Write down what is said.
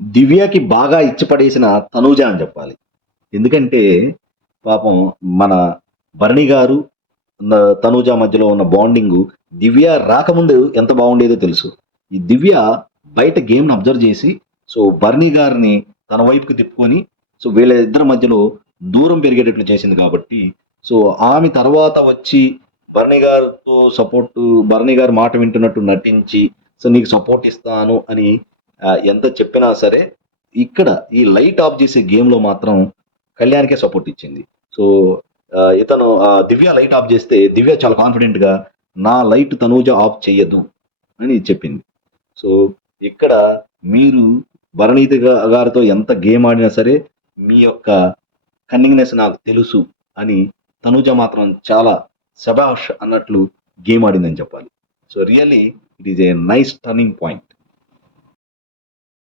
దివ్యకి బాగా ఇచ్చిపడేసిన తనూజ అని చెప్పాలి. ఎందుకంటే పాపం మన భరణి గారు, తనూజ మధ్యలో ఉన్న బాండింగు దివ్య రాకముందు ఎంత బాగుండేదో తెలుసు. ఈ దివ్య బయట గేమ్‌ని అబ్జర్వ్ చేసి సో భరణి గారిని తన వైపుకి తిప్పుకొని సో వీళ్ళ ఇద్దరి మధ్యలో దూరం పెరిగేటట్లు చేసింది కాబట్టి సో ఆమె తర్వాత వచ్చి భరణి గారితో సపోర్టు భరణి గారి మాట వింటున్నట్టు నటించి సో నీకు సపోర్ట్ ఇస్తాను అని ఎంత చెప్పినా సరే ఇక్కడ ఈ లైట్ ఆఫ్ చేసే గేమ్‌లో మాత్రం కళ్యాణ్‌కే సపోర్ట్ ఇచ్చింది. సో ఇతను దివ్య లైట్ ఆఫ్ చేస్తే దివ్య చాలా కాన్ఫిడెంట్‌గా నా లైట్ తనూజ ఆఫ్ చెయ్యదు అని చెప్పింది. సో ఇక్కడ మీరు భరణీతి గారితో ఎంత గేమ్ ఆడినా సరే మీ యొక్క కన్నింగ్‌నెస్ నాకు తెలుసు అని తనూజ మాత్రం చాలా శభాష్ అన్నట్లు గేమ్ ఆడిందని చెప్పాలి. So really it is a nice turning point.